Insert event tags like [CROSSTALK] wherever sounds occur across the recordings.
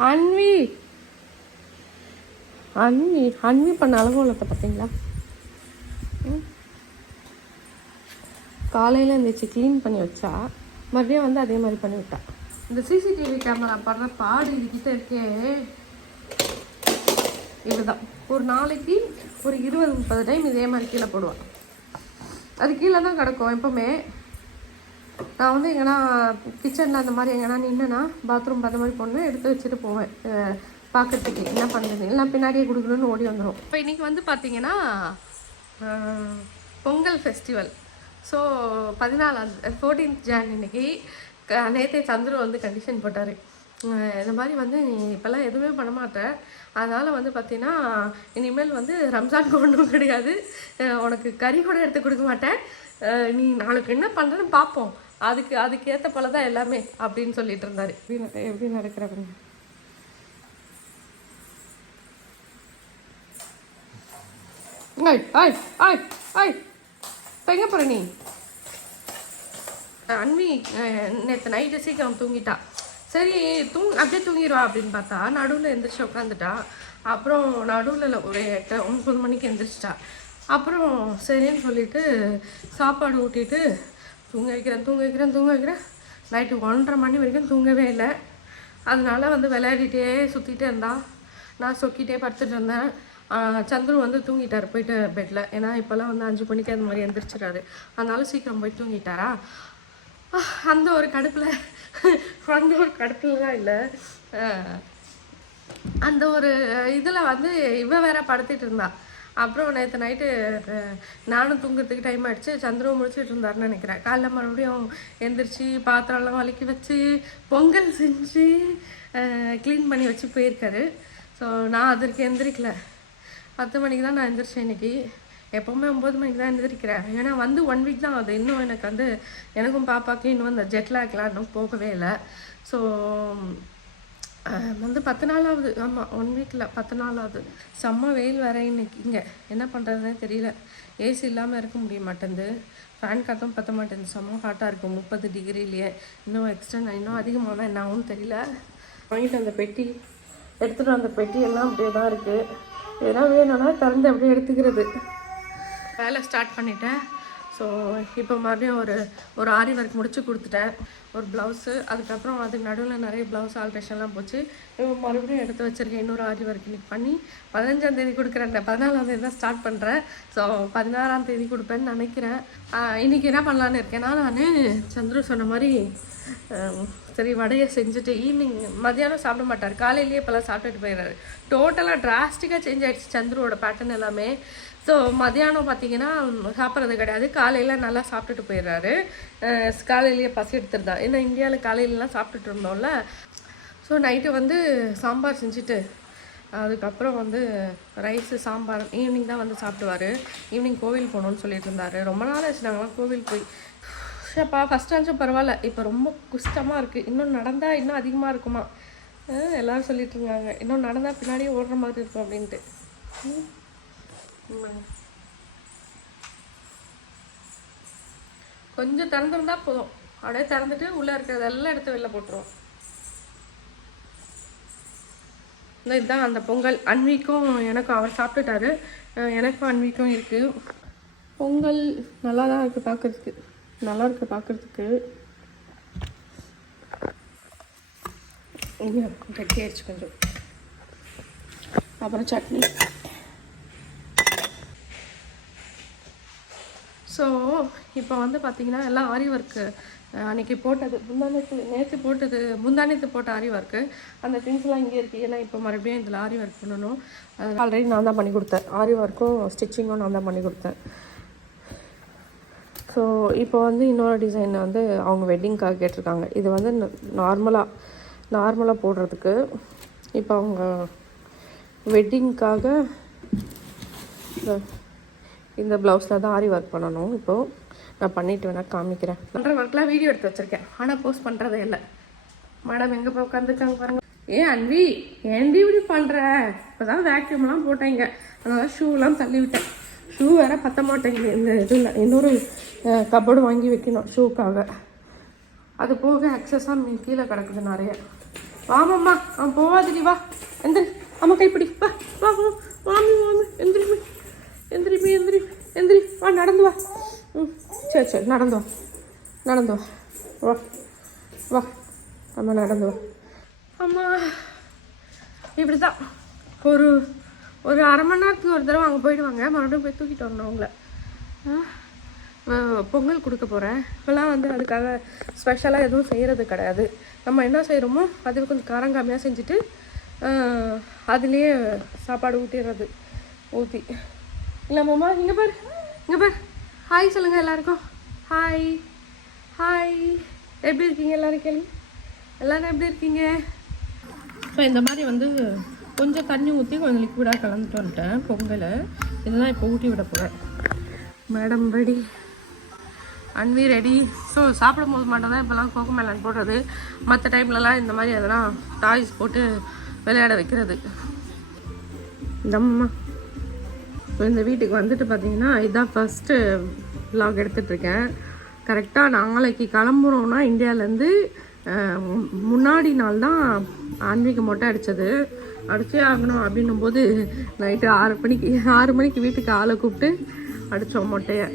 அன்வி. அன்வி அன்வி பண்ண அலங்கோலத்தை பார்த்தீங்களா? ம். காலையில் இருந்துச்சு க்ளீன் பண்ணி வச்சா மறுபடியும் வந்து அதே மாதிரி பண்ணி விட்டா. இந்த சிசிடிவி கேமரா படுற பாடு இதுக்கிட்ட இருக்கே. இதுதான். ஒரு நாளைக்கு ஒரு இருபது முப்பது டைம் இதே மாதிரி கீழே போடுவான் அது கீழே தான் கிடக்கும் எப்பவுமே. நான் வந்து எங்கன்னா கிச்சனில் அந்த மாதிரி எங்கன்னா நின்னுனா பாத்ரூம் அந்த மாதிரி போனேன் எடுத்து வச்சுட்டு போவேன். பார்க்கறதுக்கு என்ன பண்ணுறது இல்லை பின்னாடியே கொடுக்கணும்னு ஓடி வந்துடும் இப்போ இன்றைக்கி வந்து பார்த்தீங்கன்னா பொங்கல் ஃபெஸ்டிவல் ஸோ பதினாலாம் ஃபோர்டீன்த் ஜான் இன்னைக்கு க- சந்துரு வந்து கண்டிஷன் போட்டார். இந்த மாதிரி வந்து நீ இப்போல்லாம் எதுவுமே பண்ண மாட்டேன் அதனால் வந்து பார்த்தீங்கன்னா இனிமேல் வந்து ரம்ஜான் கொண்டும் கிடையாது. உனக்கு கறி கூட எடுத்து கொடுக்க மாட்டேன். நீ நாளைக்கு என்ன பண்ணுறேன்னு பார்ப்போம் அதுக்கு அதுக்கு ஏற்ற போல தான் எல்லாமே அப்படின்னு சொல்லிட்டு இருந்தாரு. எப்படி எப்படி நடக்கிறவங்க? ஐய் ஐய் ஐய் ஐய் இப்போ எங்கே போகிற நீ. அன்வி நேற்று நைட்டு சீக்கிரம் தூங்கிட்டா. சரி தூங் அப்படியே தூங்கிடுவா அப்படின்னு பார்த்தா நடுவில் எந்திரிச்சு உட்காந்துட்டா. அப்புறம் நடுவில் ஒரு எட்டு ஒன்பது மணிக்கு எந்திரிச்சிட்டா. அப்புறம் சரின்னு சொல்லிட்டு சாப்பாடு ஊட்டிட்டு தூங்க வைக்கிறேன் தூங்க வைக்கிறேன் தூங்க வைக்கிறேன் நைட்டு ஒன்றரை மணி வரைக்கும் தூங்கவே இல்லை. அதனால வந்து விளையாடிட்டே சுற்றிட்டே இருந்தான் நான் சொக்கிட்டே படுத்துட்டு இருந்தேன். சந்துரு வந்து தூங்கிட்டார் போயிட்டு பெட்டில் ஏன்னா இப்போல்லாம் வந்து அஞ்சு மணிக்கு அந்த மாதிரி எந்திரிச்சிட்டாரு அதனால சீக்கிரம் போய் தூங்கிட்டாரா? அந்த ஒரு கடுப்பில் அந்த ஒரு கடுப்பில் தான் இல்லை அந்த ஒரு இதில் வந்து இவ வேற படுத்துட்டு இருந்தாள் அப்புறம் நேற்று நைட்டு நானும் தூங்குறதுக்கு டைம் ஆயிடுச்சு. சந்திரவும் முடிச்சுட்டு இருந்தாருன்னு நினைக்கிறேன். காலைல மறுபடியும் எந்திரிச்சு பாத்திரம்லாம் வலிக்கி வச்சு பொங்கல் செஞ்சு க்ளீன் பண்ணி வச்சு போயிருக்காரு. ஸோ நான் அதற்கு எந்திரிக்கல. பத்து மணிக்கு தான் நான் எந்திரிச்சேன் இன்றைக்கி எப்போவுமே ஒம்பது மணிக்கு தான் எழுந்திரிக்கிறேன் ஏன்னா வந்து ஒன் வீக் தான் ஆகுது. இன்னும் எனக்கு வந்து எனக்கும் பாப்பாவுக்கும் இன்னும் அந்த ஜெட்லாக்லாம் இன்னும் போகவே இல்லை. ஸோ வந்து பத்து நாள் ஆகுது ஆமாம் ஒன் வீக்கில் பத்து நாளாவது செம்ம வெயில் வர இன்னைக்கு. இங்கே என்ன பண்ணுறதுனே தெரியல. ஏசி இல்லாமல் இருக்க முடிய மாட்டேங்குது ஃபேன் காற்றும் பத்த மாட்டேங்குது செம்ம ஹாட்டாக இருக்கும் முப்பது டிகிரிலேயே இன்னும் எக்ஸ்டெண்ட் இன்னும் அதிகமான என்ன ஆகும்னு தெரியல. வாங்கிட்டு அந்த பெட்டி எடுத்துகிட்டு வந்த பெட்டி எல்லாம் அப்படியே தான் இருக்குது இதெல்லாம் வேணும்னா திறந்து அப்படியே எடுத்துக்கிறது. வேலை ஸ்டார்ட் பண்ணிட்டேன். ஸோ இப்போ மறுபடியும் ஒரு ஒரு ஆரி ஒர்க் முடிச்சு கொடுத்துட்டேன். ஒரு ப்ளவுஸு அதுக்கப்புறம் அதுக்கு நடுவில் நிறைய ப்ளவுஸ் ஆல்ட்ரேஷன்லாம் போச்சு. இப்போ மறுபடியும் எடுத்து வச்சிருக்கேன். இன்னொரு ஆரி ஒர்க் இன்னைக்கு பண்ணி பதினஞ்சாம் தேதி கொடுக்குறேன். பதினாலாம் தேதி தான் ஸ்டார்ட் பண்ணுறேன் ஸோ பதினாறாம் தேதி கொடுப்பேன்னு நினைக்கிறேன். இன்றைக்கி என்ன பண்ணலான்னு இருக்கேன்னா நான் சந்துரு சொன்ன மாதிரி சரி வடையை செஞ்சுட்டு ஈவினிங் மதியானம் சாப்பிட மாட்டார். காலையிலேயே இப்போல்லாம் சாப்பிட்டுட்டு போயிடுறாரு. டோட்டலாக டிராஸ்டிக்காக சேஞ்ச் ஆகிடுச்சு சந்துருவோட பேட்டர்ன் எல்லாமே. ஸோ மதியானம் பார்த்தீங்கன்னா சாப்பிட்றது கிடையாது. காலையில் நல்லா சாப்பிட்டுட்டு போயிடுறாரு. காலையிலேயே பசி எடுத்துருந்தா. ஏன்னா இந்தியாவில் காலையிலலாம் சாப்பிட்டுட்டு இருந்தோம்ல. ஸோ நைட்டு வந்து சாம்பார் செஞ்சுட்டு அதுக்கப்புறம் வந்து ரைஸு சாம்பார் ஈவினிங் தான் வந்து சாப்பிடுவார். ஈவினிங் கோவில் போகணுன்னு சொல்லிட்டு இருந்தார். ரொம்ப நாள் ஆச்சு நாங்களாம் கோவில் போய். அப்பா ஃபஸ்ட் ஆச்சும் பரவாயில்ல. இப்போ ரொம்ப குஷ்டமாக இருக்குது இன்னும் நடந்தால் இன்னும் அதிகமாக இருக்குமா? எல்லோரும் சொல்லிட்டு இருந்தாங்க. இன்னும் நடந்தால் பின்னாடியே ஓடுற மாதிரி இருக்கும் அப்படின்ட்டு. கொஞ்சம் திறந்துருந்தா போதும். அப்படியே திறந்துட்டு உள்ளே இருக்கிறதெல்லாம் எடுத்து வெளில போட்டுருவோம். இந்த இதுதான் அந்த பொங்கல். அன்வீக்கும் எனக்கும் அவர் சாப்பிட்டுட்டாரு. எனக்கும் அன்வீக்கும் இருக்குது பொங்கல் நல்லா தான் இருக்குது பார்க்கறதுக்கு நல்லா இருக்கு பார்க்கறதுக்கு கட்டி கட்டியாச்சு கொஞ்சம். அப்புறம் சட்னி. ஸோ இப்போ வந்து பார்த்திங்கன்னா எல்லாம் ஆரி ஒர்க்கு அன்றைக்கி போட்டது முந்தானத்து நேற்று போட்டது முந்தானத்து போட்ட ஆரி ஒர்க்கு அந்த திங்ஸ்லாம் இங்கே இருக்குது ஏன்னா இப்போ மறுபடியும் இதில் ஆரி ஒர்க் பண்ணணும். ஆல்ரெடி நான் தான் பண்ணி கொடுத்தேன். ஆரி ஒர்க்கும் ஸ்டிச்சிங்கும் நான் தான் பண்ணி கொடுத்தேன். ஸோ இப்போ வந்து இன்னொரு டிசைன் வந்து அவங்க வெட்டிங்க்காக கேட்டிருக்காங்க. இது வந்து நார்மலாக நார்மலாக போடுறதுக்கு. இப்போ அவங்க வெட்டிங்க்காக இந்த ப்ளவுஸில் தான் ஆரி ஒர்க் பண்ணணும். இப்போது நான் பண்ணிட்டு வேணால் காமிக்கிறேன். பண்ணுற ஒர்க்லாம் வீடியோ எடுத்து வச்சுருக்கேன். ஆனால் போஸ்ட் பண்ணுறதே இல்லை. மேடம் எங்கே போய் உட்காந்துருக்காங்க பாருங்க. ஏ அன்வி ஏன்டி இப்படி பண்ணுற இப்போ தான் வேக்யூம்லாம் போட்டேங்க அதனால ஷூலாம் தள்ளி விட்டேன் ஷூ வேற பத்த மாட்டேங்குது இந்த இதில் இன்னொரு கபோர்டு வாங்கி வைக்கணும் ஷூக்காக அது போக அக்சஸாக கீழே கிடக்குது நிறைய. வாமம்மா அவன் போவாதிடி வா. எந்திரி. அம்மா கைப்பிடி. வா வா வாமி வாமி. வாமி எந்திரிப்பி எந்திரி எந்திரி. வா நடந்து வா. ம் சரி சரி நடந்து வா. நடந்து வா. வா வா. அம்மா நடந்து வா. அம்மா இப்படி தான் ஒரு ஒரு அரை மணி நேரத்துக்கு ஒரு தடவை அங்கே போயிடுவாங்க. மறுபடியும் போய் தூக்கிட்டு வரணும் அவங்கள. பொங்கல் கொடுக்க போகிறேன் இப்போலாம் வந்து அதுக்காக ஸ்பெஷலாக எதுவும் செய்கிறது கிடையாது. நம்ம என்ன செய்கிறோமோ அது கொஞ்சம் காரம் கம்மியாக செஞ்சுட்டு அதுலேயே சாப்பாடு ஊட்டிடுறது. ஊற்றி இல்லை மாமா இங்கே பாரு. இங்கே பாரு. ஹாய் சொல்லுங்கள் எல்லாருக்கும். ஹாய் ஹாய் எப்படி இருக்கீங்க எல்லாரும் கேளுங்க. எல்லாரும் எப்படி இருக்கீங்க? இப்போ இந்த மாதிரி வந்து கொஞ்சம் தண்ணி ஊற்றி கொஞ்சம் லிக்விடாக கலந்துட்டு வந்துட்டேன். பொங்கலை. இதெல்லாம் இப்போ ஊட்டி விட போகிறேன் madam ready Anvi ready so சாப்பிடும் போது மட்டும் தான் இப்போலாம் கோகோ மேலன் போடுறது மற்ற டைம்லலாம் இந்த மாதிரி அதெல்லாம் டாய்ஸ் போட்டு விளையாட வைக்கிறது. இந்தம்மா. இப்போ இந்த வீட்டுக்கு வந்துட்டு பார்த்தீங்கன்னா இதுதான் ஃபஸ்ட்டு விலாக் எடுத்துகிட்ருக்கேன் கரெக்டாக நாளைக்கு கிளம்புறோன்னா இந்தியாவிலேருந்து முன்னாடி நாள் தான் ஆன்மீக மொட்டை அடித்தது அடிச்சே ஆகணும் அப்படின்னும் போது நைட்டு ஆறு மணிக்கு ஆறு மணிக்கு வீட்டுக்கு ஆளை கூப்பிட்டு அடித்தோம் மொட்டையை.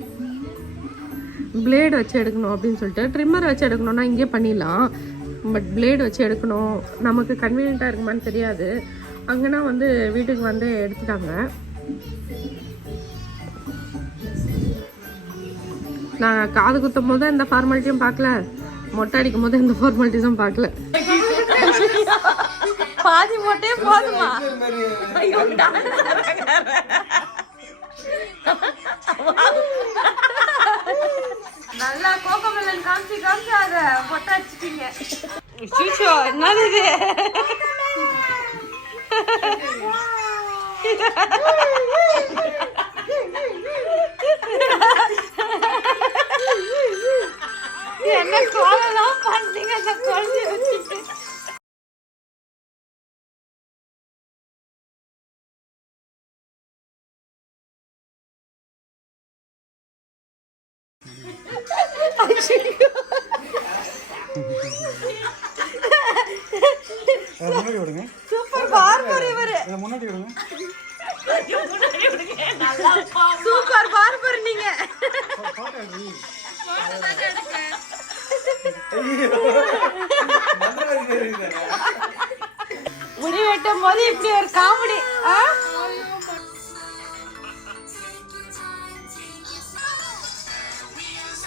பிளேடு வச்சு எடுக்கணும் அப்படின்னு சொல்லிட்டு ட்ரிம்மர் வச்சு எடுக்கணும்னா இங்கே பண்ணிடலாம். பட் பிளேடு வச்சு எடுக்கணும். நமக்கு கன்வீனியண்ட்டாக இருக்குமான்னு தெரியாது. அங்கேனா வந்து வீட்டுக்கு வந்து எடுத்துட்டாங்க. நான் காது குத்தும் போது எந்த ஃபார்மாலிட்டியும் பார்க்கல. மொட்டை அடிக்கும் போது எந்த ஃபார்மாலிட்டிஸும் பார்க்கல. பாதி மொட்டையே போதுமா? நல்லா கோகமெல்லன் காமிச்சு காமிச்சு அத மொட்டை அடிச்சிட்டீங்க. சுச்சோ என்னது இது? [LAUGHS] என்ன கோலம்லாம் பண்ணீங்க அந்த குழந்தைய வச்சுட்டு?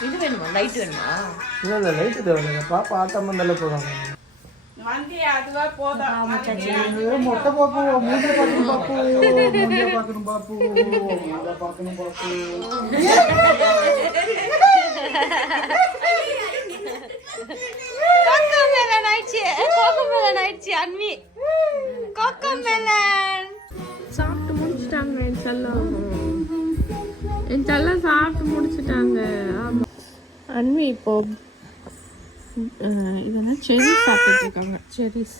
இது வேணுமா? லைட் வேணுமா? இல்லை இல்லை லைட்டு தேவையில்லை. பாப்பா ஆட்டம் வந்தால போகிறாங்க மொட்டை பாப்பு மூஞ்ச பார்க்கணும் பாப்பு. மூஞ்ச பார்க்கணும் பாப்பு. மூஞ்ச பார்க்கணும் பாப்பு. கோகோ மேலன் ஆயிடுச்சு. கோகோ மேலன் ஆயிடுச்சு அன்வி. சாப்பிட்டு முடிச்சிட்டாங்க என் செல்லம். என் செல்லம் சாப்பிட்டு முடிச்சிட்டாங்க. ஆமாம் அன்வி இப்போ அஹ், இது என்ன செரிஸ் சாப்பிட்டுட்டு இருக்காங்க செரிஸ்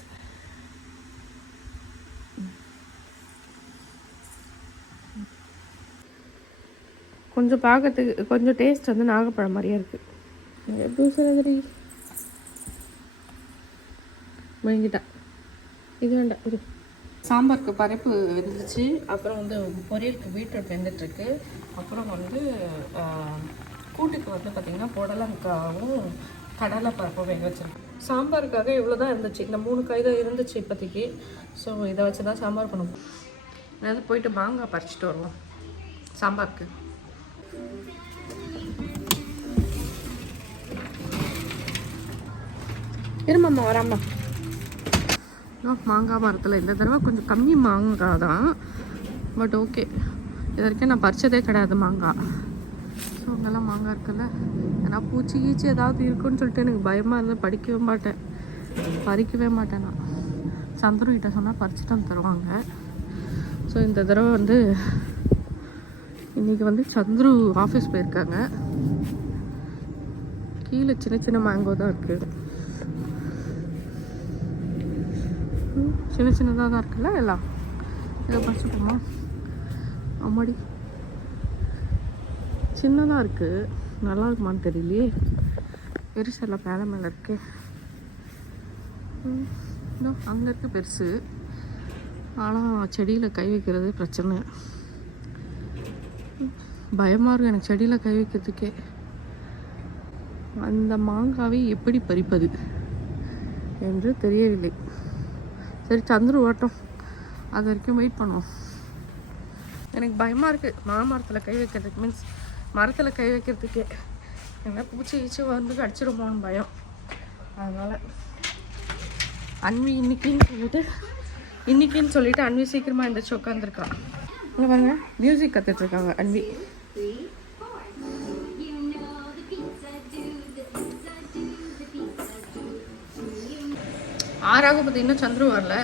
கொஞ்சம் பார்க்கறதுக்கு கொஞ்சம் டேஸ்ட் வந்து நாகப்பழம் மாதிரியே இருக்கு. எப்படி சொல்லுறி வாங்கிட்டா. இது வேண்டாம் இது சாம்பாருக்கு பருப்பு வெந்துச்சு அப்புறம் வந்து பொரியலுக்கு பீட்ரூட் வெந்துட்டுருக்கு அப்புறம் வந்து கூட்டுக்கு வந்து பார்த்திங்கன்னா புடலங்காவும் கடலை பருப்பும் வேக வச்சிருக்கேன் சாம்பாருக்காக இவ்வளோ தான் இருந்துச்சு. இந்த மூணு காய் தான் இருந்துச்சு இப்போதைக்கு. ஸோ இதை வச்சு தான் சாம்பார் பண்ணுவோம் அதாவது போயிட்டு மாங்காய் பறிச்சிட்டு வருவோம். சாம்பாருக்கு. இருமாம்மா வராம்மா மாங்காய் மரத்தில் இந்த தடவை கொஞ்சம் கம்மி மாங்காய் தான். பட் ஓகே இது வரைக்கும் நான் பறிச்சதே கிடையாது மாங்காய். அங்கெல்லாம் மாங்காய் இருக்குல்ல ஏன்னா பூச்சி கீச்சி ஏதாவது இருக்குன்னு சொல்லிட்டு எனக்கு பயமாக இருந்தது. படிக்கவே மாட்டேன். பறிக்கவே மாட்டேன் நான். சந்துரு கிட்ட சொன்னால் பறிச்சுட்டு வந்து தருவாங்க. ஸோ இந்த தடவை வந்து இன்றைக்கி வந்து சந்துரு ஆஃபீஸ் போயிருக்காங்க. கீழே சின்ன சின்ன மேங்கோ தான் இருக்குது சின்ன சின்னதாக தான் இருக்குல்ல எல்லாம்? இதை பறிச்சுப்போமா அம்மாடி. சின்னதாக இருக்குது நல்லா இருக்குமான்னு தெரியலையே. பெருசெல்லாம் மேலே மேலே இருக்கு. அங்கே இருக்க பெருசு. ஆனால் செடியில் கை வைக்கிறது பிரச்சனை. பயமாக இருக்கும் எனக்கு செடியில் கை வைக்கிறதுக்கே. அந்த மாங்காவை எப்படி பறிப்பது என்று தெரியவில்லை. சரி சந்துரு ஓட்டம். அது வரைக்கும் வெயிட் பண்ணுவோம். எனக்கு பயமாக இருக்குது மாமரத்தில் கை வைக்கிறதுக்கு மீன்ஸ் மரத்தில் கை வைக்கிறதுக்கே. என்ன பூச்சி கீச்சி வந்து கடிச்சிருமோன்னு பயம். அதனால் அன்வி இன்னைக்குன்னு சொல்லிட்டு இன்னைக்குன்னு சொல்லிட்டு அன்வி சீக்கிரமாக எழுந்திரிச்சு உட்காந்துருக்கான் இல்லை பாருங்க மியூசிக் கற்றுட்ருக்காங்க அன்வி. ஆறாக பற்றி இன்னும் சந்துரு வரல.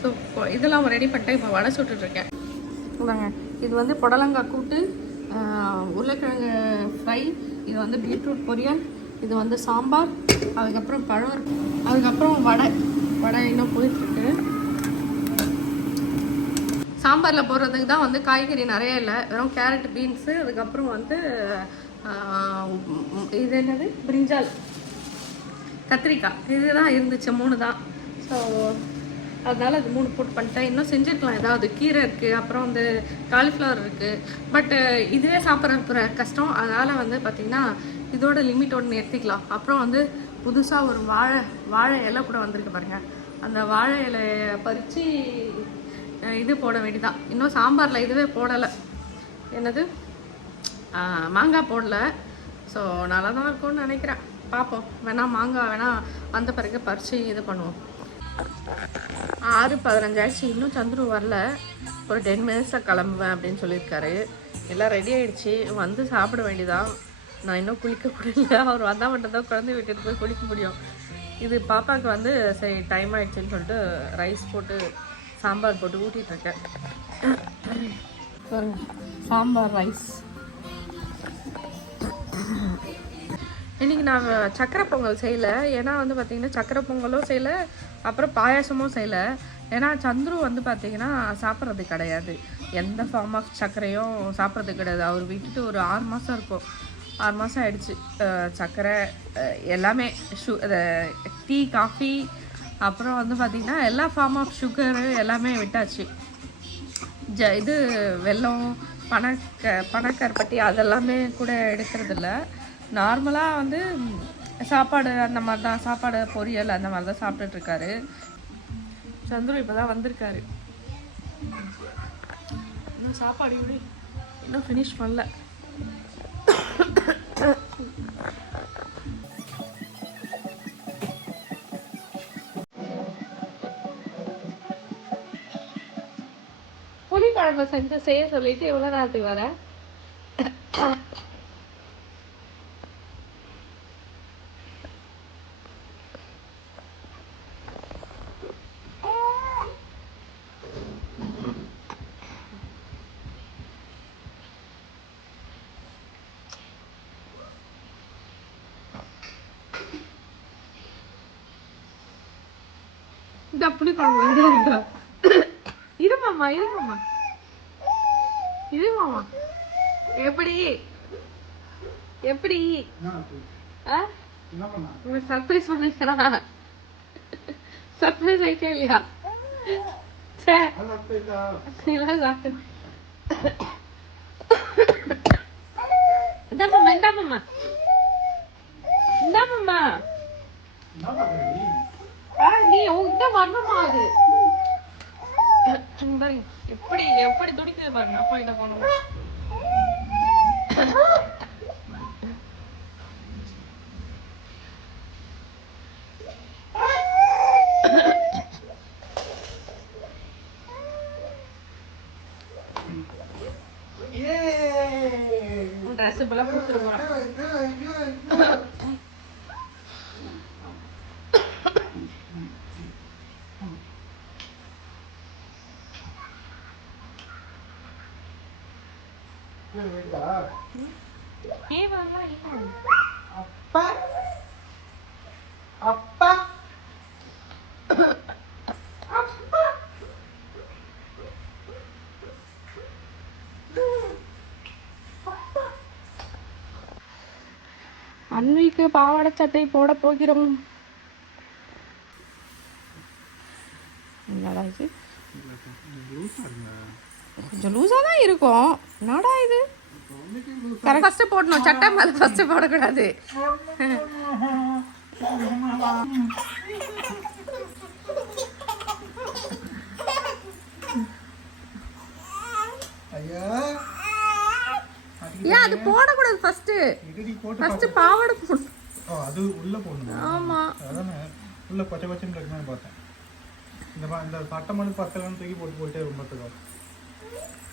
ஸோ இதெல்லாம் ரெடி பண்ணிட்டேன் இப்போ வடை சுட்டுட்ருக்கேன். இல்லைங்க இது வந்து புடலங்காய் கூட்டு உருளைக்கிழங்கு ஃப்ரை இது வந்து பீட்ரூட் பொரியல் இது வந்து சாம்பார் அதுக்கப்புறம் பழம் அதுக்கப்புறம் வடை. வடை இன்னும் போயிட்டுருக்கு. சாம்பாரில் போடுறதுக்கு தான் வந்து காய்கறி நிறைய இல்லை. வெறும் கேரட் பீன்ஸு அதுக்கப்புறம் வந்து இது என்னது? பிரிஞ்சால் கத்திரிக்காய். இதுதான் இருந்துச்சு மூணு தான். ஸோ அதனால் அது மூணு போட்டு பண்ணிட்டேன். இன்னும் செஞ்சுருக்கலாம். ஏதாவது கீரை இருக்குது அப்புறம் வந்து காலிஃப்ளவர் இருக்குது பட்டு இதுவே சாப்பிட்ற கஷ்டம். அதனால் வந்து பார்த்திங்கன்னா இதோட லிமிட்டோட நிறுத்திக்கலாம் அப்புறம் வந்து புதுசாக ஒரு வாழை வாழை இலை கூட வந்திருக்கு பாருங்கள் அந்த வாழை இலையை பறித்து இது போட வேண்டிதான் இன்னும் சாம்பாரில் இதுவே போடலை. என்னது? மாங்காய் போடல. ஸோ நல்லா தான் இருக்கும்னு நினைக்கிறேன். பார்ப்போம் வேணால் மாங்காய் வேணால் வந்த பிறகு பறித்து இது பண்ணுவோம். ஆறு பதினஞ்சாயிடுச்சு. இன்னும் சந்துரு வரல. ஒரு டென் மினிட்ஸில் கிளம்புவேன் அப்படின்னு சொல்லியிருக்காரு. எல்லாம் ரெடி ஆகிடுச்சு வந்து சாப்பிட வேண்டியதான் நான் இன்னும் குளிக்க முடியல அவர் வந்தால் மட்டும்தான் குழந்தை வீட்டுக்கு போய் குளிக்க முடியும். இது பாப்பாவுக்கு வந்து சரி டைம் ஆகிடுச்சின்னு சொல்லிட்டு ரைஸ் போட்டு சாம்பார் போட்டு ஊட்டிகிட்ருக்கேன் பாருங்க. சாம்பார் ரைஸ் இன்னைக்கு நான் சக்கரை பொங்கல் செய்யல. ஏன்னா வந்து பார்த்திங்கன்னா சக்கரை பொங்கலும் செய்யலை அப்புறம் பாயாசமும் செய்யலை. ஏன்னா சந்துரு வந்து பார்த்திங்கன்னா சாப்பிட்றது கிடையாது. எந்த ஃபார்ம் ஆஃப் சர்க்கரையும் சாப்பிட்றது கிடையாது. அவர் விட்டுட்டு ஒரு ஆறு மாதம் இருக்கும். ஆறு மாதம் ஆயிடுச்சு. சர்க்கரை எல்லாமே ஷு டீ காஃபி அப்புறம் வந்து பார்த்திங்கன்னா எல்லா ஃபார்ம் ஆஃப் சுகரு எல்லாமே விட்டாச்சு. ஜ இது வெல்லம் பனக்க பனக்கருப்பட்டி அதெல்லாமே கூட எடுக்கிறதில்ல. நார்மலாக வந்து சாப்பாடு அந்த மாதிரி தான் சாப்பாடு பொரியல் அந்த மாதிரி தான் சாப்பிட்டுட்டு இருக்காரு. சந்துரு இப்போ தான் வந்திருக்காரு. இன்னும் சாப்பாடு இப்படி இன்னும் ஃபினிஷ் பண்ணல. புளிக்குழம்பு செஞ்சு செய்ய சொல்லிட்டு எவ்வளோ நேரத்துக்கு வரேன் இந்த புளிக்குழம்பு எங்க இருக்கா இரு மாமா இரு மாமா. இரு மாமா. எப்படி? எப்படி? உங்களுக்கு சர்ப்ரைஸ் பண்ணிருக்கா சர்ப்ரைஸ் ஆயிட்டே இல்லையா? சே. அது அப்படியா இதெல்லாம் சாப்பிட்டு இந்தா மாமா இந்தா மாமா இந்தா மாமா என்ன பண்றீங்க ஆ, அது? எப்படி எப்படி துடிக்குது பாருங்க. அப்பா என்ன பண்ணுவோம் ட்ரெஸ் இப்பெல்லாம் கொடுத்துருவோம் ஃபீவர்லாம் இல்லை அப்பா அப்பா அன்விக்கு பாவாடை சட்டை போட போகிறோம். என்னடா இது? கொஞ்சம் லூஸாக தான் இருக்கும். என்னடா இது? கரெக்ட் ஃபஸ்ட்டு போடணும். சட்டை மேலே ஃபஸ்ட்டு போடக்கூடாது. ஐயா. ஏன் அது போடக்கூடாது போட்டு ஃபஸ்ட்டு பாவாடை போடணும் அது உள்ள போடணும்? ஆமாம் அதானே உள்ள பச்சை பச்சைன்னு இருக்குன்னு பார்த்தேன். இந்த இந்த சட்டை மட்டும் பத்தலன்னு தூக்கி போட்டு போயிட்டே ரொம்ப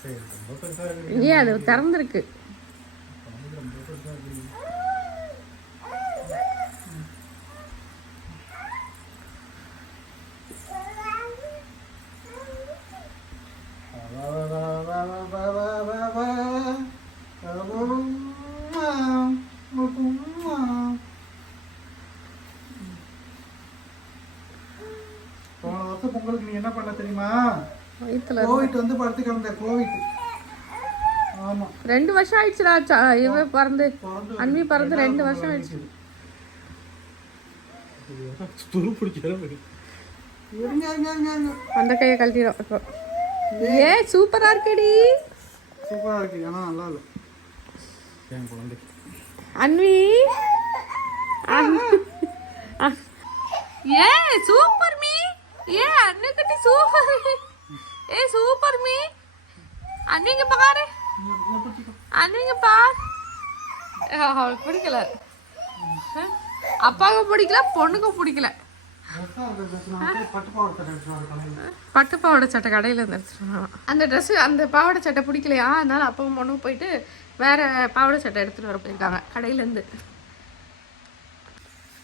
சரி ரொம்ப பெருசா ஏன் அது திறந்துருக்கு. வயிற்றுல கோவிட் வந்து படுத்து கிடந்த கோவிட். ஆமா. ரெண்டு வருஷம் ஆயிடுச்சுடா இவ பிறந்து. அன்வி பிறந்து ரெண்டு வருஷம் ஆயிடுச்சு. அந்த கையை கழட்டிடும் இப்போ. ஏ. சூப்பரா இருக்குடி. சூப்பரா இருக்கு ஆனா நல்லா இல்லை. என் குழந்தை? அன்வி அன்- அன்- ஏ சூப்பர் மீ. ஏ அன்னுக்குட்டி சூப்பர் ஏ சூப்பர் மீ. அண்ணிங்க பாரு. அண்ணிங்க பார். அவளுக்கு பிடிக்கல. அப்பாவுக்கு பிடிக்கல பொண்ணுக்கு பிடிக்கல. பட்டு பாவாடை சட்டை எடுத்துட்டு கடையில் இருந்து எடுத்துட்டு அந்த ட்ரெஸ்ஸு அந்த பாவாடை சட்டை பிடிக்கலையா? அதனால அப்பாவும் பொண்ணும் போயிட்டு வேற பாவாடை சட்டை எடுத்துட்டு வர போயிருக்காங்க கடையிலேருந்து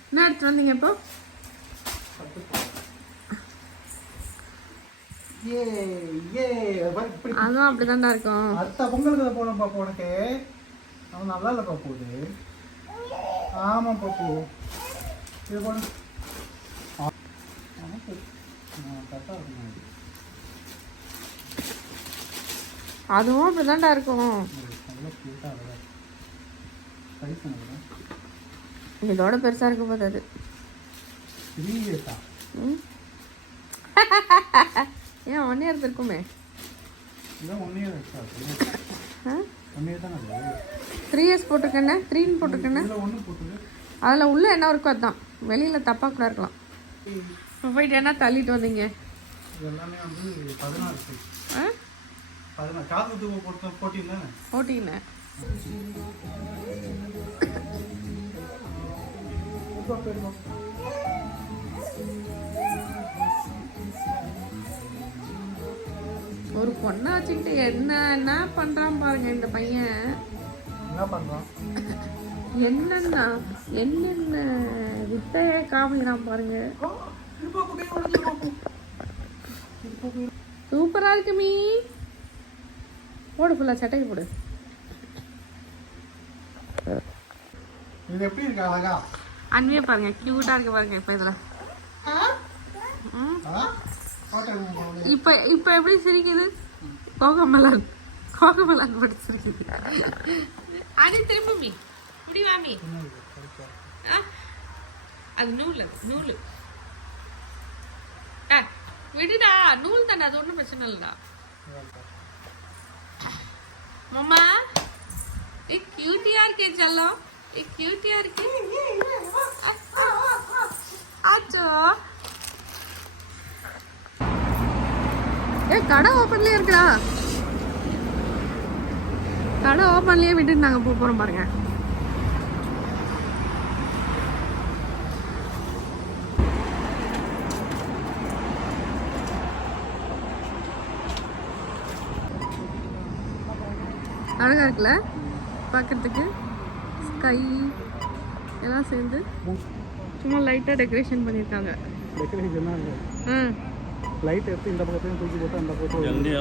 என்ன எடுத்துட்டு வந்தீங்க இப்போ? ஏ ஏ இப்படி அதுவும் அப்படிதான்டா இருக்கும். அடுத்த பொங்கலுக்கு அதை போனோம் பாப்பு உனக்கு. அவன் நல்லா இல்லை பாப்பு இது. ஆமாம் பாப்பு இது போன கரெக்டாக இருக்கும். அதுவும் அப்படிதான்டா இருக்கும் இதோட பெருசா இருக்க போது அது. [LAUGHS] ஏன் ஒன் இயர் இருக்குமே த்ரீ இயர்ஸ் போட்டிருக்கேண்ணே த்ரீன்னு போட்டிருக்கேண்ணே அதில் உள்ளே என்ன இருக்கோ அதுதான் வெளியில் தப்பாக கூட இருக்கலாம். இப்போ போயிட்டு என்ன தள்ளிட்டு வந்தீங்க? போட்டிங்கண்ணே போட்டிங்கண்ணே ஒரு பொண்ணை வச்சுக்கிட்டு என்ன என்ன பண்ணுறான் பாருங்க இந்த பையன். என்ன பண்ணுறான் என்னென்ன என்னென்ன வித்தைய காமிக்கிறான் பாருங்க. சூப்பரா இருக்கு மீ. போடு ஃபுல்லா சட்டைக்கு போடு. இது எப்படி இருக்கு அழகா? அன்மையை பாருங்க கியூட்டா இருக்கு பாருங்க இப்ப இதுல. இப்ப இப்ப எப்படி சிரிக்குது? கோகமலான். கோகமலான் பட்டு சிரிக்குது. அது திரும்ப மீ. அது நூல் அது நூல். விடுடா. நூல் தானே அது ஒன்றும் பிரச்சனை இல்லைடா. மாமா ஏ கியூட்டியா இருக்கே செல்லம். ஏ கியூட்டியா இருக்கே. ஆச்சோ. ஏ கடை ஓப்பன்லயே இருக்குடா. கடை ஓப்பன்லயே விட்டுட்டு நாங்க போக போறோம் பாருங்க. அழகா இருக்குல்ல? பார்க்கறதுக்கு ஸ்கை எல்லாம் சேர்ந்து. சும்மா லைட்டாக டெக்கரேஷன் பண்ணியிருக்காங்க டெக்கரேஷன் ம். லைட் எடுத்து இந்த பக்கத்தையும் தூக்கி போட்டு அந்த பக்கம் ஓகே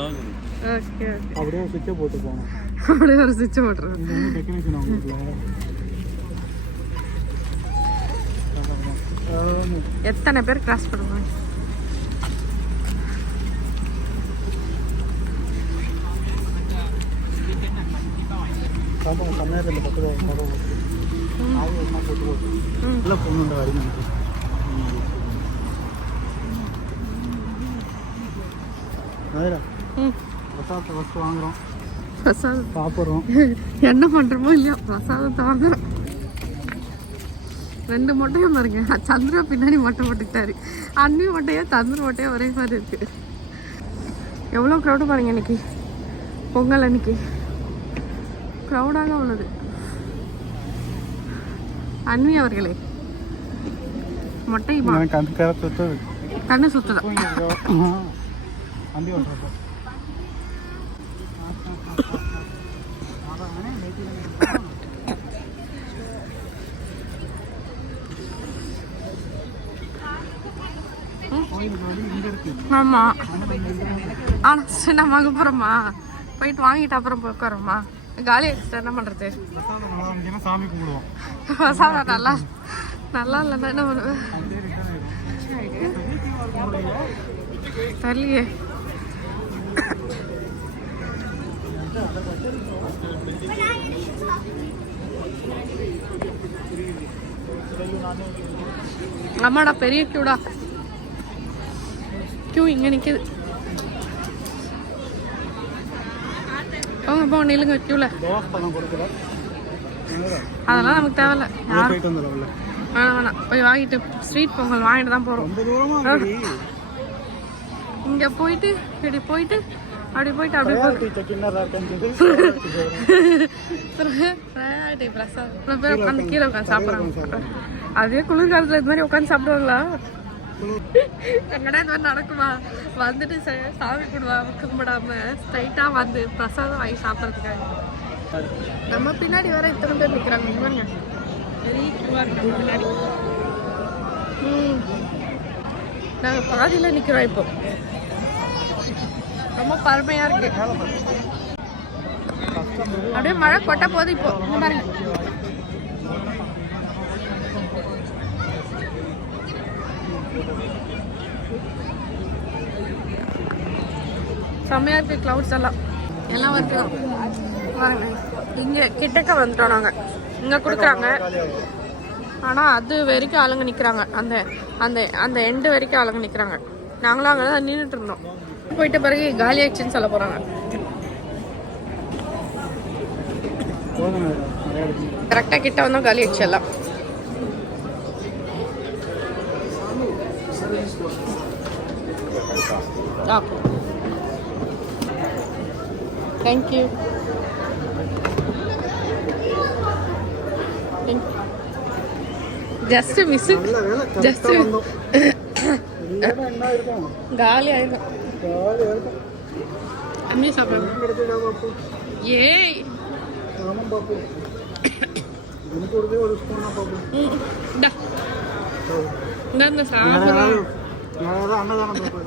ஓகே அப்படியே சுவிட்சை போட்டு போகணும். அப்படியே ஒரு சுவிட்ச் போட்டுருவோம் இது வந்து அவங்களுக்குல எத்தனை பேர் கிராஸ் பண்ணுவாங்க கம்மியாக ஒன்றா போட்டு. போட்டு. இல்லை பொண்ணுண்ட வரி நினைக்கிறேன் அதில் ம் பிரசாதத்தை வாங்குகிறோம் பிரசாதம். சாப்பிட்றோம். [LAUGHS] என்ன பண்ணுறோமோ இல்லையோ பிரசாதத்தை வாங்குறோம். ரெண்டு மொட்டையும் பாருங்க. சந்திரா பின்னாடி மொட்டை போட்டுக்கிட்டாரு. அண்ணி மொட்டையா சந்திர மொட்டையா ஒரே மாதிரி இருக்கு. எவ்வளோ க்ரௌடு பாருங்க இன்னைக்கு. பொங்கல் அன்னைக்கு. க்ரௌடாக உள்ளது. அன்வி அவர்களே மொட்டை கண்ணு சுத்துதா? வண்டி ஓட்டுறப்போ ஆமா. ஆனா சரி நம்ம போறோமா? போயிட்டு வாங்கிட்டு அப்புறம் போய் உட்காரோமா காலி ஆயிடுச்சு என்ன பண்றது? சாமி கும்பிடுவோம் நல்லா நல்லா இல்லைன்னா என்ன பண்ணுவேன் தெரியலையே அம்மாடா பெரிய கியூடா கியூ இங்க நிக்குது போங்க போங்க நில்லுங்க கியூல தோசை பழம் கொடுக்கல அதெல்லாம் நமக்கு தேவையில்ல யார் போயிட்டு வந்துடும்ல வேணாம் வேணாம் போய் வாங்கிட்டு ஸ்வீட் பொங்கல் வாங்கிட்டு தான் போகிறோம் ரொம்ப தூரமா இருக்கு இங்கே போயிட்டு இப்படி போயிட்டு அப்படி போயிட்டு அப்படி போயிட்டு இவ்வளோ பேர் உட்காந்து கீழே உட்காந்து சாப்பிட்றாங்க. அதே குளிர்காலத்தில் இது மாதிரி உட்காந்து சாப்பிடுவாங்களா? எங்கடா இது மாதிரி நடக்குமா? வந்துட்டு சாமி குடுவா கும்பிடாம ஸ்ட்ரைட்டாக வந்து பிரசாதம் வாங்கி சாப்பிட்றதுக்காக. நம்ம பின்னாடி வர இத்தனை பேர் நிற்கிறாங்க இங்க பாருங்க. பெரிய நம்ம பின்னாடி. ம். நாங்கள் பாதியில் நிற்கிறோம் இப்போ. ரொம்ப பருமையாக இருக்கு. அப்படியே மழை கொட்ட போகுது இப்போ. இங்க பாருங்க. செம்மையா இருக்கு கிளவுட்ஸ் எல்லாம். எல்லாம் வருது. பாருங்க. இங்க கிட்டக்க வந்துட்டோம் நாங்க. இங்க கொடுக்குறாங்க. ஆனா அது வரைக்கும் ஆளுங்க நிக்கிறாங்க. அந்த அந்த அந்த எண்டு வரைக்கும் ஆளுங்க நிக்கிறாங்க. நாங்களும் அங்கே தான் நின்றுட்டு இருந்தோம். போயிட்ட பிறகு காலி ஆயிடுச்சுன்னு சொல்ல போறாங்க கரெக்டாக கிட்ட வந்தோம் காலி ஆயிடுச்சு எல்லாம். தேங்க்யூ ஜஸ்ட் மிஸ் ஜஸ்ட் என்ன இருக்கும்? ஏதாவது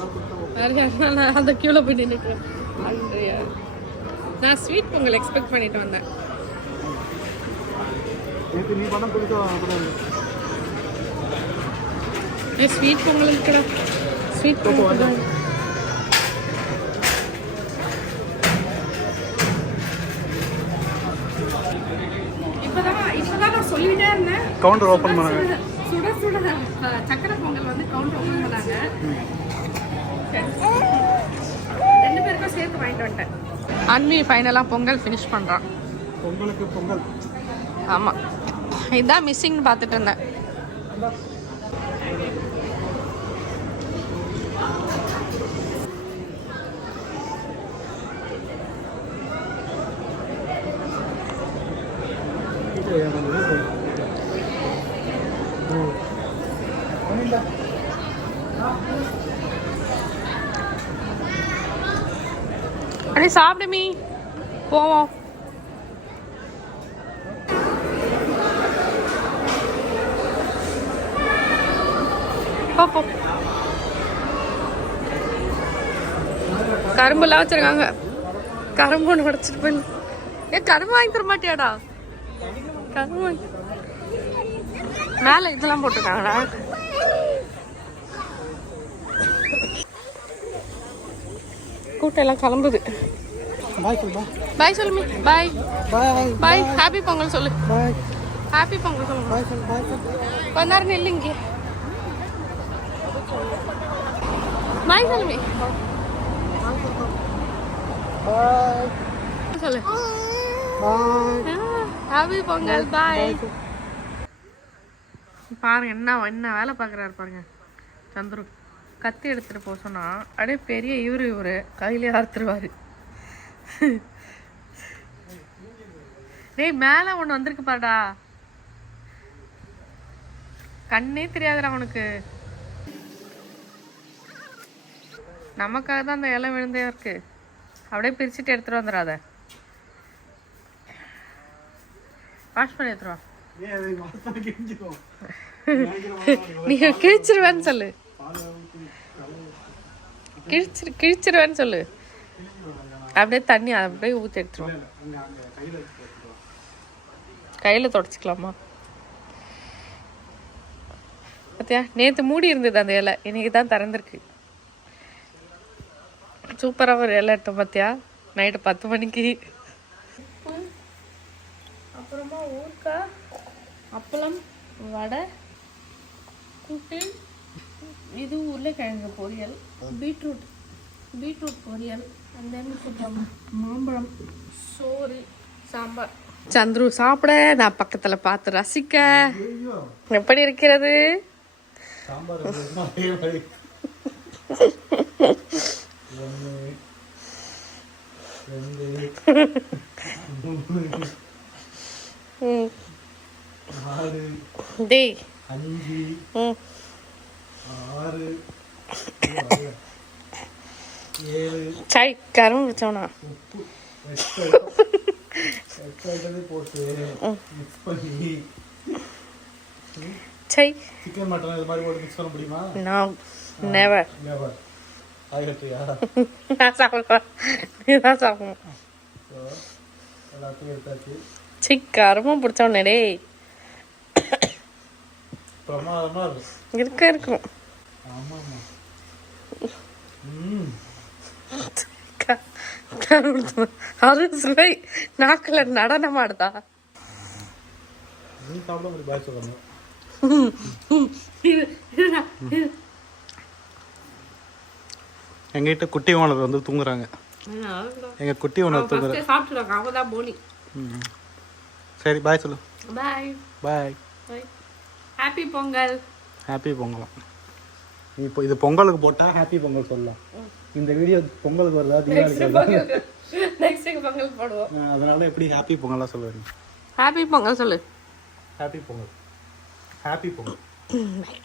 கொடுத்தா பாருங்க, நான் அந்த கியூல போய் நின்றுட்டேன் நான் ஸ்வீட் பொங்கல் எக்ஸ்பெக்ட் பண்ணிட்டு வந்தேன் ஸ்வீட் பொங்கல் இருக்கடா ஸ்வீட் பொங்கல் சொல்லிட்டே இருந்தேன். கவுண்டர் ஓப்பன் பண்ணுங்க. சுட சுட சக்கரை பொங்கல் வந்து கவுண்டர் ஓப்பன் பண்ணாங்க. ரெண்டு பேருக்கும் சேர்த்து வாங்கிட்டு வந்துட்டேன். அன்வி ஃபைனலாக பொங்கல் ஃபினிஷ் பண்ணுறான் பொங்கலுக்கு பொங்கல். ஆமாம் இதுதான் மிஸ்ஸிங்னு பார்த்துட்டு இருந்தேன். போய் சாப்பிடுமி போவோம். போ, கரும்புலாம் வச்சிருக்காங்க. கரும்பு ஒன்று உடச்சிட்டு போய் ஏ கரும்பு வாங்கி தர மாட்டியாடா? கரும்பு வாங்கி மேலே இதெல்லாம் போட்டிருக்காங்கடா. கூட்டம் எல்லாம் கிளம்புது. பாய் சொல்லுப்பா பாய் சொல்லுமி பாய் பாய் பாய் ஹாப்பி பொங்கல் சொல்லு பாய் ஹாப்பி பொங்கல் சொல்லு பாய் சொல்லு பாய் சொல்லு கொஞ்ச நேரம் நில்லு இங்கே பாய் சொல்லுமி பாய் சொல்லு பாய் ஹாப்பி பொங்கல் பாய் பாருங்க என்ன என்ன வேலை பார்க்குறாரு பாருங்க. சந்துரு. கத்தி எடுத்துட்டு போக சொன்னா அப்படியே பெரிய இவரு இவரு. கையிலே அறுத்துருவாரு டேய் மேலே ஒன்று வந்திருக்கு பாடா கண்ணே தெரியாதுடா அவனுக்கு நமக்காக தான் அந்த இலை விழுந்தே இருக்கு. அப்படியே பிரிச்சுட்டு எடுத்துட்டு வந்துடாத வாஷ் பண்ணி எடுத்துருவா ஏன் அது மாசம் கிழிஞ்சிரும். [LAUGHS] நீ கிழிச்சிருவேன்னு சொல்லு. கிழிச்சிரு கிழிச்சிருவேன்னு சொல்லு. அப்படியே தண்ணி அப்படியே ஊற்றி எடுத்துருவோம். கையில தொடச்சிக்கலாமா? பார்த்தியா நேற்று மூடி இருந்தது அந்த இலை. இன்னைக்கு தான் திறந்துருக்கு. சூப்பராக ஒரு இலை எடுத்தோம் பார்த்தியா நைட்டு பத்து மணிக்கு. அப்புறமா ஊறுக்காய் அப்பளம் வடை கூட்டு இது உருளைக்கிழங்கு பொரியல் பீட்ரூட். பீட்ரூட் பொரியல் and then கொஞ்சம் மாம்பழம் சோறு சாம்பார். சந்துரு சாப்பிட. நான் பக்கத்துல பார்த்து ரசிக்க. எப்படி இருக்கிறது? டேய். அஞ்சு ஆறு ஏழு சாய் கரும் வச்சோனா உப்பு எட்டு item. எட்டு ஐட்டத்தை போட்டு மிக்ஸ் பண்ணி சை சிக்கன் மட்டன் இது மாதிரி போட்டு மிக்ஸ் பண்ண முடியுமா நான் நெவர் நெவர் ஆகட்டியா நான் சாப்பிடுவேன் நீ தான் சாப்பிடணும் ஸோ எல்லாத்தையும் எடுத்தாச்சு சி பிடிச்சோன்னே டேய் பிரமாதமாக இருக்கும் இருக்க இருக்கும் ம் அது சுவை நாக்கில் நடனமாடுதா? நீ சாப்பிட முடியும் பாய் சொல்லணும் எங்ககிட்ட குட்டி ஓனர் வந்து தூங்குறாங்க. எங்க குட்டி ஓனர் தூங்குற சாப்பிட்டுருவாங்க அவங்க தான் போலி ம். சரி பாய் சொல்லு. Bye bye happy Pongal happy பொங்கலாம் இப்போ இது பொங்கலுக்கு போட்டால் ஹாப்பி பொங்கல் சொல்லலாம். இந்த வீடியோ பொங்கலுக்கு வருதா தீபாவளிக்கு வருதா? நெக்ஸ்ட் வீக் பொங்கல் போடுவோம். அதனால எப்படி ஹாப்பி பொங்கலாக சொல்லுவீங்க ஹாப்பி பொங்கல் சொல்லு. Happy Pongal. Happy Pongal. Bye.